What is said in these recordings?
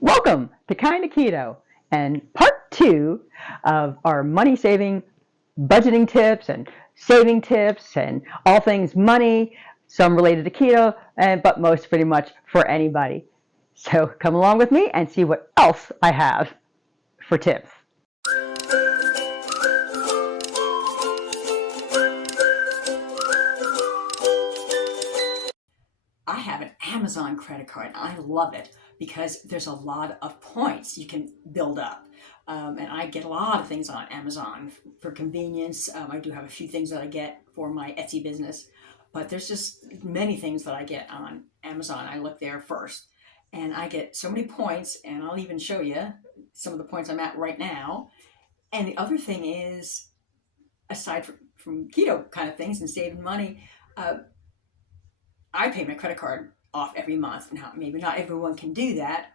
Welcome to Kinda Keto and part 2 of our money saving budgeting tips and saving tips and all things money, some related to keto, but most pretty much for anybody. So come along with me and see what else I have for tips. I have an Amazon credit card and I love it because there's a lot of points you can build up. And I get a lot of things on Amazon for convenience. I do have a few things that I get for my Etsy business, but there's just many things that I get on Amazon. I look there first and I get so many points, and I'll even show you some of the points I'm at right now. And the other thing is, aside from keto kind of things and saving money, uh, I pay my credit card off every month. Now, maybe not everyone can do that,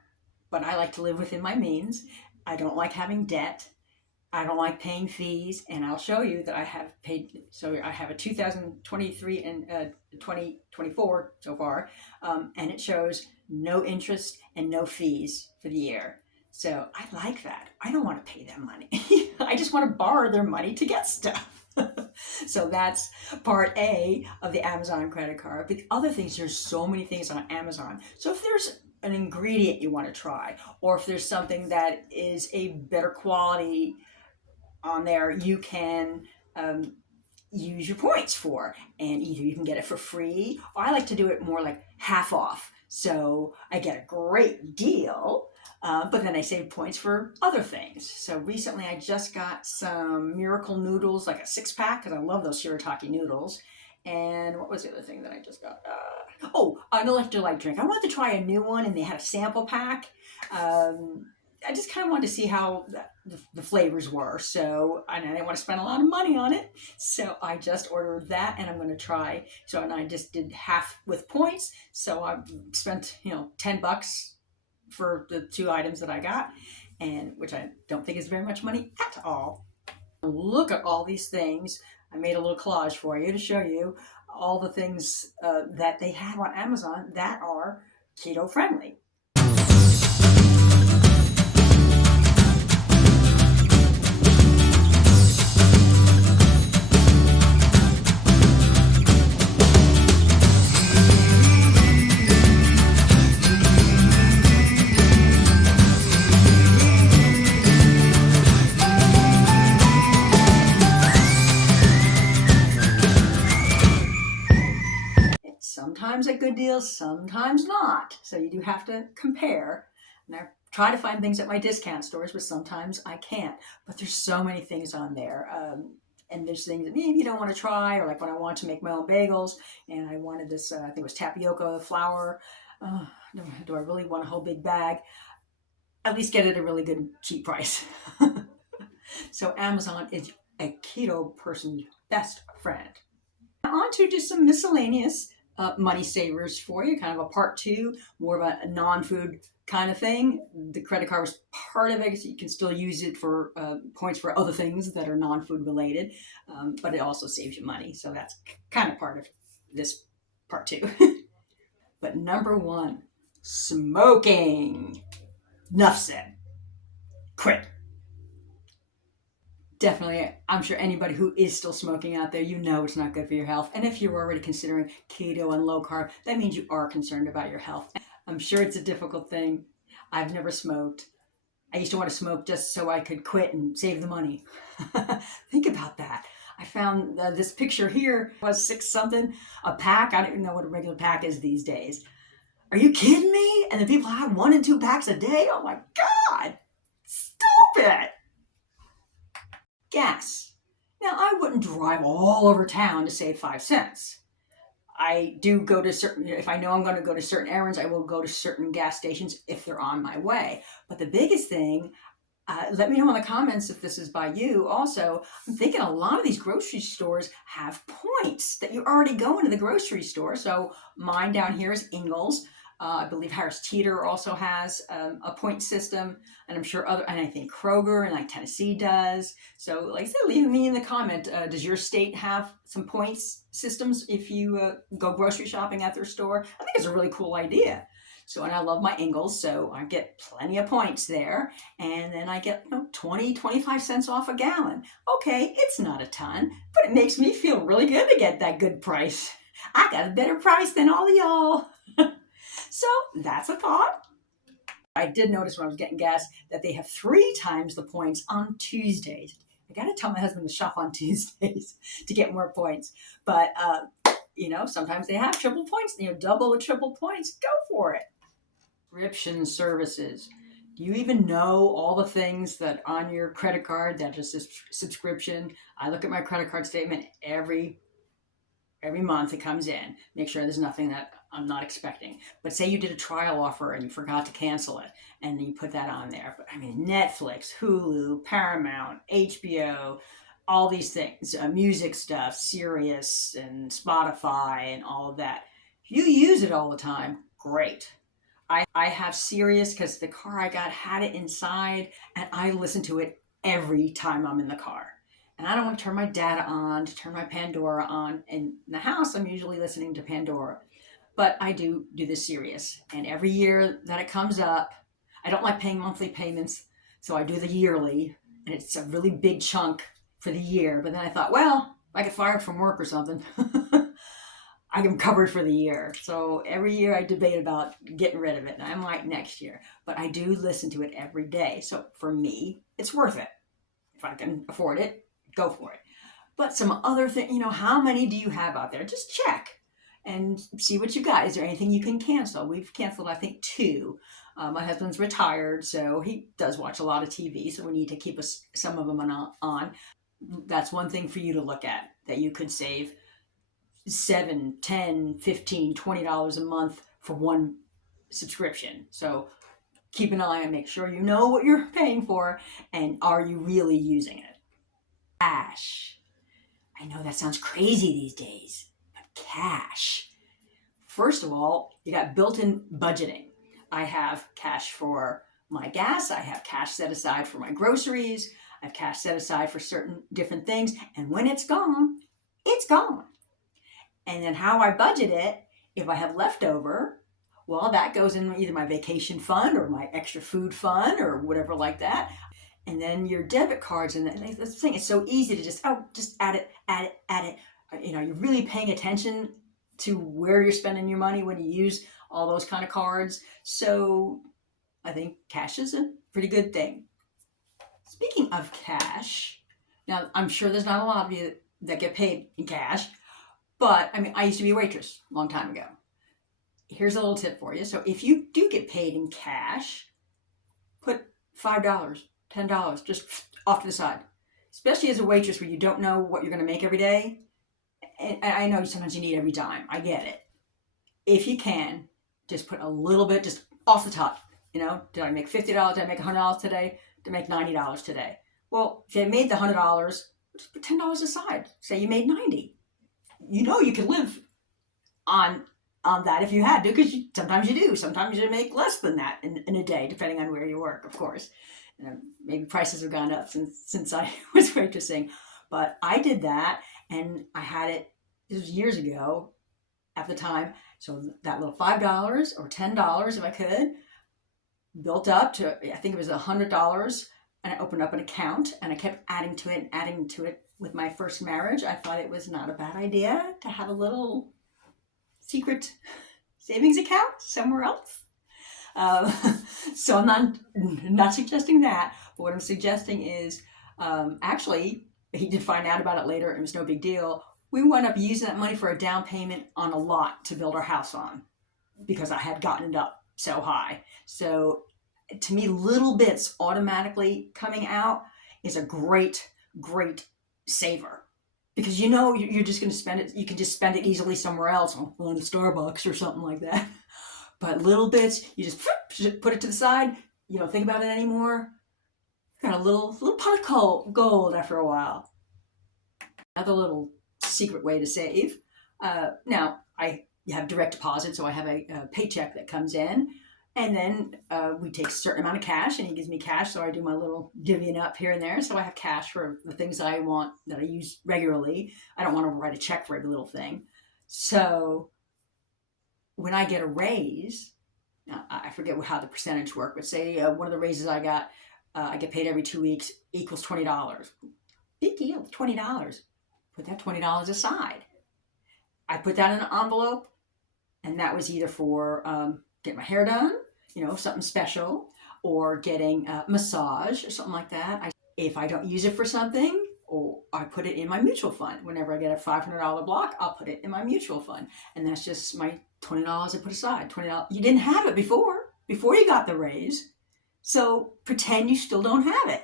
but I like to live within my means. I don't like having debt. I don't like paying fees, and I'll show you that I have paid. So I have a 2023 and 2024 so far, and it shows no interest and no fees for the year. So I like that. I don't want to pay them money. I just want to borrow their money to get stuff. So that's part A of the Amazon credit card. But the other things, there's so many things on Amazon. So if there's an ingredient you want to try, or if there's something that is a better quality on there, you can use your points for. And either you can get it for free, or I like to do it more like half off. So I get a great deal, but then I save points for other things. So recently I just got some Miracle Noodles, like a 6-pack, because I love those shirataki noodles. And what was the other thing that I just got? An electrolyte drink. I wanted to try a new one, and they had a sample pack. I just kind of wanted to see how the flavors were. So I didn't want to spend a lot of money on it. So I just ordered that, and I'm going to try. So, and I just did half with points. So I spent, $10 for the 2 items that I got, and which I don't think is very much money at all. Look at all these things. I made a little collage for you to show you all the things that they have on Amazon that are keto friendly. Sometimes at good deals, sometimes not. So you do have to compare. And I try to find things at my discount stores, but sometimes I can't. But there's so many things on there. And there's things that maybe you don't want to try, or like when I wanted to make my own bagels, and I wanted this, I think it was tapioca flour. Do I really want a whole big bag? At least get it at a really good, cheap price. So Amazon is a keto person's best friend. Now on to just some miscellaneous money savers for you, kind of a part 2, more of a non-food kind of thing. The credit card was part of it, because you can still use it for points for other things that are non-food related, but it also saves you money. So that's kind of part of this part 2. But number 1, smoking. Enough said. Quit. Definitely, I'm sure anybody who is still smoking out there, it's not good for your health. And if you're already considering keto and low carb, that means you are concerned about your health. I'm sure it's a difficult thing. I've never smoked. I used to want to smoke just so I could quit and save the money. Think about that. I found this picture here, was 6 something a pack. I don't even know what a regular pack is these days. Are you kidding me? And the people have 1 and 2 packs a day? Oh my God. Stop it. Gas. Now, I wouldn't drive all over town to save 5 cents. I do go to if I know I'm going to go to certain errands, I will go to certain gas stations if they're on my way. But the biggest thing, let me know in the comments if this is by you. Also, I'm thinking a lot of these grocery stores have points that you already go into the grocery store. So mine down here is Ingles. I believe Harris Teeter also has a point system, and I'm sure and I think Kroger and like Tennessee does. So like I said, leave me in the comment, does your state have some points systems if you go grocery shopping at their store? I think it's a really cool idea. So, and I love my Ingles, so I get plenty of points there. And then I get 20, 25 cents off a gallon. Okay, it's not a ton, but it makes me feel really good to get that good price. I got a better price than all of y'all. So that's a thought. I did notice when I was getting gas that they have 3 times the points on Tuesdays. I got to tell my husband to shop on Tuesdays to get more points. But, sometimes they have triple points, double or triple points. Go for it. Subscription services. Do you even know all the things that on your credit card that is a subscription? I look at my credit card statement every month it comes in, make sure there's nothing that I'm not expecting. But say you did a trial offer and you forgot to cancel it, and you put that on there. But I mean, Netflix, Hulu, Paramount, HBO, all these things, music stuff, Sirius and Spotify and all of that. If you use it all the time, great. I have Sirius because the car I got had it inside, and I listen to it every time I'm in the car. And I don't want to turn my data on, to turn my Pandora on. In the house, I'm usually listening to Pandora. But I do this Sirius. And every year that it comes up, I don't like paying monthly payments, so I do the yearly. And it's a really big chunk for the year. But then I thought, well, if I get fired from work or something, I am covered for the year. So every year I debate about getting rid of it. And I might next year. But I do listen to it every day. So for me, it's worth it. If I can afford it, go for it. But some other thing, how many do you have out there? Just check and see what you got. Is there anything you can cancel? We've canceled, I think, 2. My husband's retired, so he does watch a lot of TV, so we need to keep some of them on. That's one thing for you to look at, that you could save $7, $10, $15, $20 a month for one subscription. So keep an eye and make sure you know what you're paying for, and are you really using it? Cash. I know that sounds crazy these days, but cash. First of all, you got built-in budgeting. I have cash for my gas. I have cash set aside for my groceries. I have cash set aside for certain different things. And when it's gone, it's gone. And then how I budget it, if I have leftover, well, that goes in either my vacation fund or my extra food fund or whatever like that. And then your debit cards, and that's the thing, it's so easy to just add it. You're really paying attention to where you're spending your money when you use all those kind of cards. So I think cash is a pretty good thing. Speaking of cash, now I'm sure there's not a lot of you that get paid in cash, but I used to be a waitress a long time ago. Here's a little tip for you. So if you do get paid in cash, put $5, $10 just off to the side, especially as a waitress where you don't know what you're going to make every day. And I know sometimes you need every dime. I get it. If you can, just put a little bit just off the top. Did I make $50? Did I make $100 today? Did I make $90 today? Well, if you made the $100, just put $10 aside. Say you made $90. You can live on that if you had to, because sometimes you do. Sometimes you make less than that in a day, depending on where you work, of course. Maybe prices have gone up since I was waitressing. But I did that, and I had it, this was years ago at the time, so that little $5 or $10, if I could, built up to, I think it was $100, and I opened up an account, and I kept adding to it. With my first marriage, I thought it was not a bad idea to have a little secret savings account somewhere else. So I'm not suggesting that, but what I'm suggesting is, actually, he did find out about it later, and it was no big deal. We wound up using that money for a down payment on a lot to build our house on, because I had gotten it up so high. So to me, little bits automatically coming out is a great, great saver, because you're just going to spend it. You can just spend it easily somewhere else, on a Starbucks or something like that. But little bits, you just put it to the side. You don't think about it anymore. Got a little pot of gold after a while. Another little secret way to save. Now you have direct deposit, so I have a paycheck that comes in, and then we take a certain amount of cash, and he gives me cash, so I do my little divvying up here and there. So I have cash for the things that I want, that I use regularly. I don't want to write a check for every little thing. So when I get a raise, I forget how the percentage worked, but say one of the raises I get paid every 2 weeks equals $20. Big deal, $20. Put that $20 aside. I put that in an envelope, and that was either for getting my hair done, something special, or getting a massage or something like that. If I don't use it for something, or I put it in my mutual fund. Whenever I get a $500 block, I'll put it in my mutual fund, and that's just my $20 I put aside. $20. You didn't have it before you got the raise, so pretend you still don't have it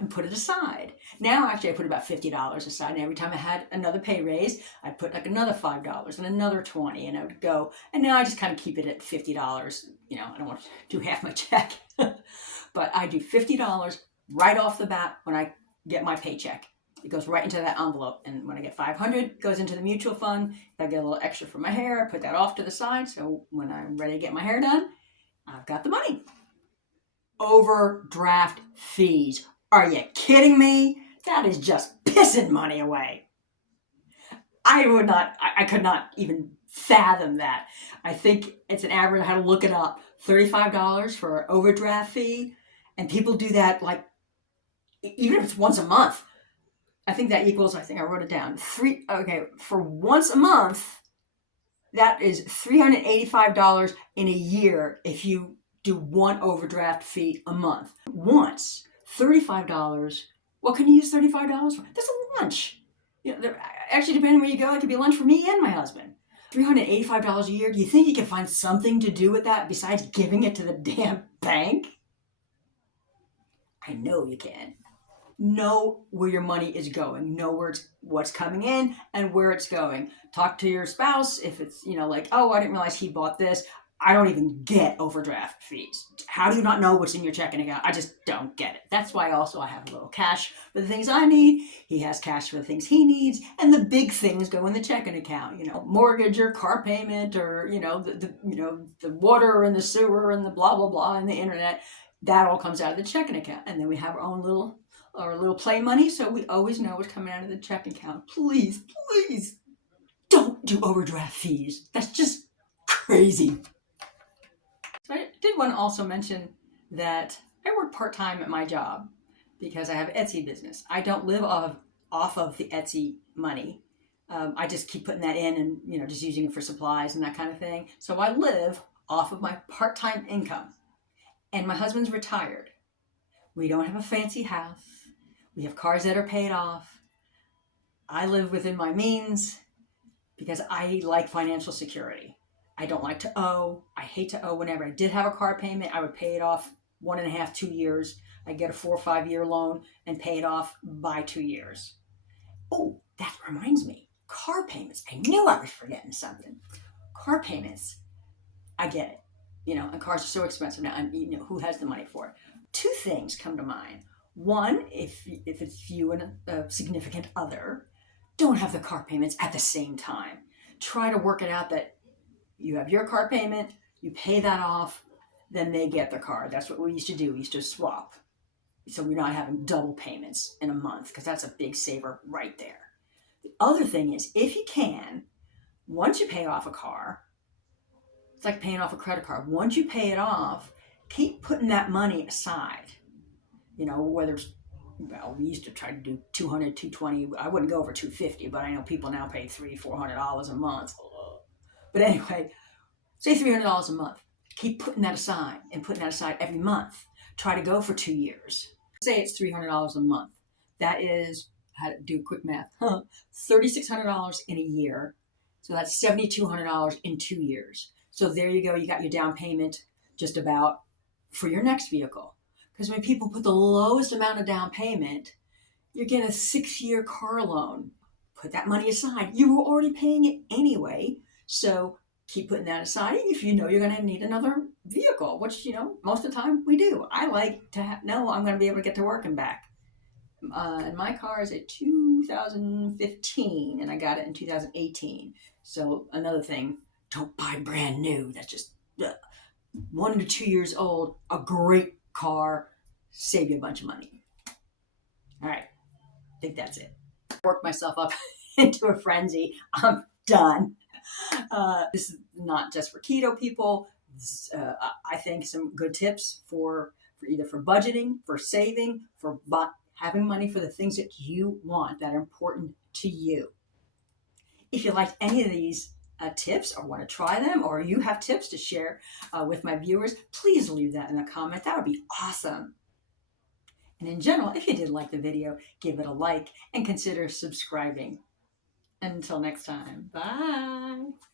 and put it aside. Now, actually, I put about $50 aside, and every time I had another pay raise, I'd put like another $5 and another $20, and I would go. And now I just kind of keep it at $50. I don't want to do half my check, but I do $50 right off the bat when I get my paycheck. It goes right into that envelope, and when I get 500, it goes into the mutual fund. If I get a little extra for my hair, I put that off to the side, so when I'm ready to get my hair done, I've got the money. Overdraft fees. Are you kidding me? That is just pissing money away. I could not even fathom that. I think it's an average, I had to look it up, $35 for an overdraft fee. And people do that like, even if it's once a month. I think that equals, I wrote it down, for once a month, that is $385 in a year if you do one overdraft fee a month. Once. $35. What can you use $35 for? That's a lunch. Actually, depending where you go, it could be lunch for me and my husband. $385 a year. Do you think you can find something to do with that besides giving it to the damn bank? I know you can. Know where your money is going. Know what's coming in and where it's going. Talk to your spouse if it's, like, oh, I didn't realize he bought this. I don't even get overdraft fees. How do you not know what's in your checking account? I just don't get it. That's why also I have a little cash for the things I need. He has cash for the things he needs. And the big things go in the checking account. Mortgage or car payment or, the water and the sewer and the blah, blah, blah and the internet. That all comes out of the checking account. And then we have our own little play money. So we always know what's coming out of the checking account. Please, please don't do overdraft fees. That's just crazy. So I did want to also mention that I work part-time at my job because I have an Etsy business. I don't live off of the Etsy money. I just keep putting that in and, just using it for supplies and that kind of thing. So I live off of my part-time income. And my husband's retired. We don't have a fancy house. We have cars that are paid off. I live within my means because I like financial security. I don't like to owe. I hate to owe. Whenever I did have a car payment, I would pay it off 1.5, 2 years. I'd get a 4 or 5 year loan and pay it off by 2 years. Oh, that reminds me. Car payments. I knew I was forgetting something. Car payments. I get it. And cars are so expensive now. And who has the money for it? 2 things come to mind. One, if it's you and a significant other, don't have the car payments at the same time. Try to work it out that you have your car payment, you pay that off, then they get their car. That's what we used to do. We used to swap. So we're not having double payments in a month because that's a big saver right there. The other thing is, if you can, once you pay off a car, it's like paying off a credit card. Once you pay it off, keep putting that money aside. Whether it's, we used to try to do $200, $220. I wouldn't go over $250, but I know people now pay $300, $400 a month. But anyway, say $300 a month. Keep putting that aside and putting that aside every month. Try to go for 2 years. Say it's $300 a month. That is, how to do quick math, $3,600 in a year. So that's $7,200 in 2 years. So there you go. You got your down payment just about for your next vehicle. Because when people put the lowest amount of down payment, you're getting a 6-year car loan. Put that money aside. You were already paying it anyway. So keep putting that aside if you're going to need another vehicle, which, most of the time we do. I like to know I'm going to be able to get to work and back. And my car is a 2015, and I got it in 2018. So another thing, don't buy brand new. That's just 1 to 2 years old. A great car, save you a bunch of money. All right, I think that's it. Worked myself up into a frenzy. I'm done. This is not just for keto people. I think some good tips for either for budgeting, for saving, for having money for the things that you want that are important to you. If you liked any of these tips or want to try them, or you have tips to share with my viewers, please leave that in a comment. That would be awesome. And in general, if you did like the video, give it a like and consider subscribing. Until next time, bye.